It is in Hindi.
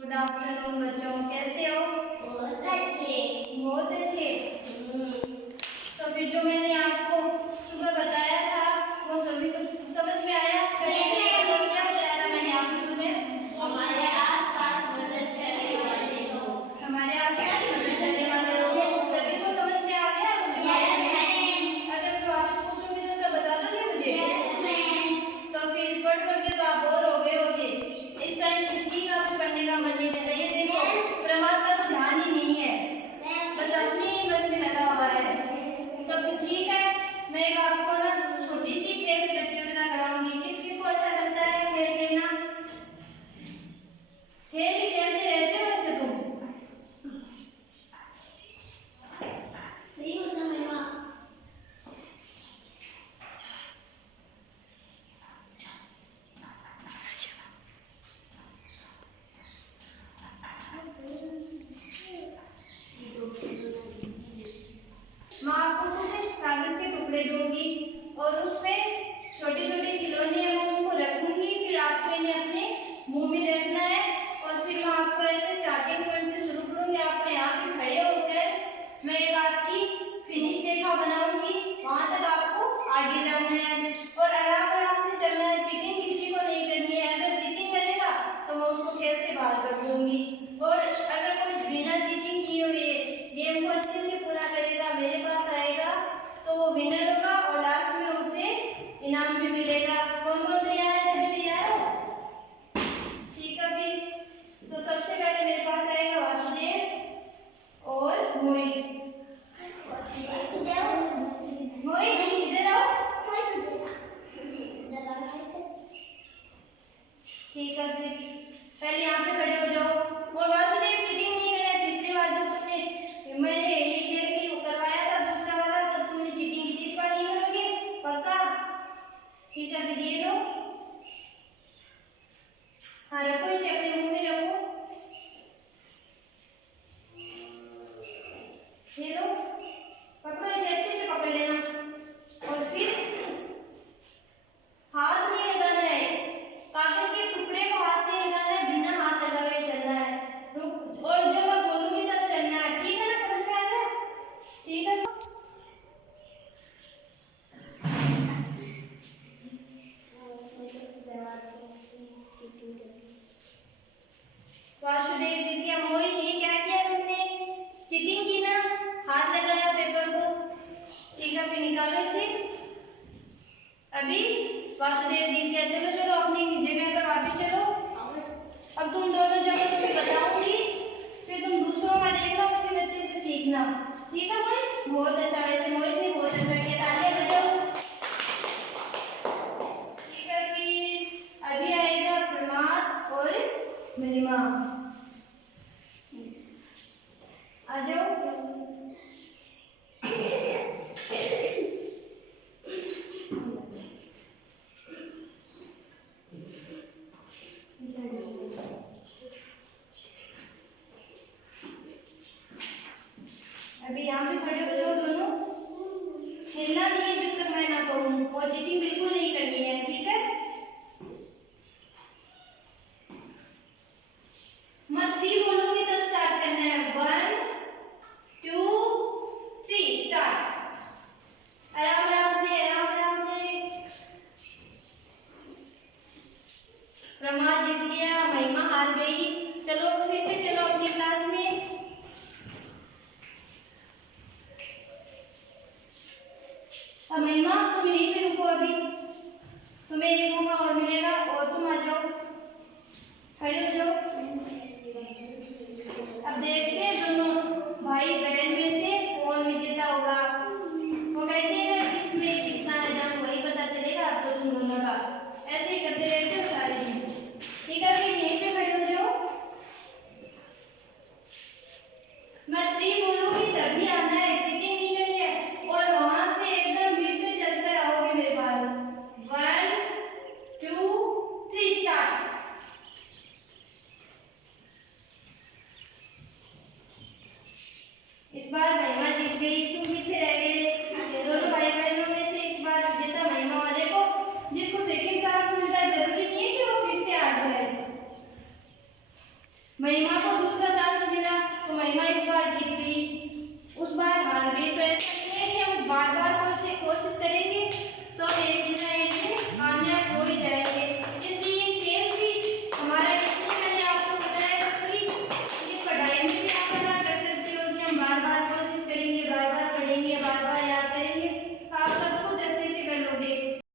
गुड आफ्टरनून बच्चों, कैसे हो? बहुत अच्छे। बहुत अच्छे। तो फिर जो मैंने आपको सुबह बताया था वो सभी समझ में आया? क्या बताया था मैंने आपको सुबह? हमारे आसपास मदद करने वाले लोग। हमारे आसपास मदद करने वाले लोग सभी को समझ में आ गया? अगर मैं वापस पूछूंगी तो सब बता दोगे मुझे? तो फिर पढ़ करके तो आप बोर हो गए होगे। इस टाइम किसी का भी पढ़ने का मन नहीं करता। ये देखो प्रमाद का तो ध्यान ही नहीं है, बस अपनी ही मन में लगा हुआ है। तो फिर ठीक है, मैं एक आपको ना छोटी सी खेल प्रतियोगिता कराऊंगी। किस किस को अच्छा लगता है खेल खेलना? खेल ही खेलते रहते हो वैसे तुम। नहीं होता मेरा। मैं आपको कुछ कागज के टुकड़े दूंगी और उसमें छोटे छोटे खिलौने हैं, मैं उनको रखूंगी। फिर आपको इन्हें अपने मुंह में रखना है और फिर मैं आपको ऐसे स्टार्टिंग पॉइंट से शुरू करूंगी। आपको यहाँ पे खड़े होकर मैं एक आपकी फिनिश रेखा बनाऊंगी, वहां तक आपको आगे जाना है और आराम आराम से चलना है। चीटिंग किसी को नहीं करनी है। अगर चीटिंग करेगा तो मैं उसको खेल से बाहर कर दूंगी। और अगर कोई बिना चीटिंग किए हुए गेम को अच्छे से पूरा करेगा, मेरे पास आएगा, तो वो विनर होगा और लास्ट में उसे इनाम भी मिलेगा। कौन कौन तैयार है? सभी तैयार हो? ठीक है फिर तो सबसे पहले मेरे पास आएगा वासुदेव और मोहित। मोहित इधर आओ। ठीक है फिर पहले यहाँ पे खड़े हो जाओ। और वासुदेव चीटिंग नहीं करना है। पिछली बार जो तुमने मैंने ये खेल के करवाया था दूसरा वाला, तो तुमने चीटिंग की थी, इस बार नहीं करोगे? पक्का? ठीक है फिर ये लो। हाँ रखो, इसे अपने मुंह में रखो। ये लो, पकड़ो, इसे अच्छे से पकड़ लेना और फिर हाथ नहीं लगाना है। कागज के टुकड़े को हाथ नहीं लगाना है, बिना हाथ लगाए चलना है। और जब मैं बोलूंगी तब चलना है। ठीक है ना? समझ में आ गया? ठीक है। वासुदेव जीत गया। मोहित ये क्या किया तुमने? चीटिंग की ना, हाथ लगाया पेपर को। ठीक है फिर निकालो इसे। अभी वासुदेव जीत गया। चलो चलो अपनी जगह पर वापस चलो। अब तुम दोनों जगह तुम्हें बताऊंगी, फिर तुम दूसरों का देखना और फिर अच्छे से सीखना। ठीक है मोहित? बहुत अच्छा, वैसे मोहित ने बहुत अच्छा किया, तालियां बजाओ। ठीक है फिर अभी आएगा प्रमाद और महिमा। आ जाओ। अभी यहाँ पे खड़े हो जाओ दोनों। हिलना नहीं है जब तक मैं ना कहूँ, और चीटिंग बिल्कुल नहीं करनी है। ठीक है? मैं 3 बोलूंगी तब स्टार्ट करना है। 1 2 3 स्टार्ट। आराम आराम से, आराम आराम से। प्रमाद जीत गया, महिमा हार गई। चलो फिर से चलो अपनी क्लास में। अब महिमा तुम यहीं पे रुको, अभी तुम्हें एक मौका और मिलेगा और तुम आ जाओ, खड़े हो जाओ। अब देखते हैं दोनों भाई बहन में से कौन विजेता होगा। वो कहते हैं ना किसमें कितना है दम, वही पता चलेगा अब तो तुम दोनों का। ऐसे ही करते रहते हो सारे दिन। ठीक है फिर यहीं पे खड़े हो जाओ। महिमा को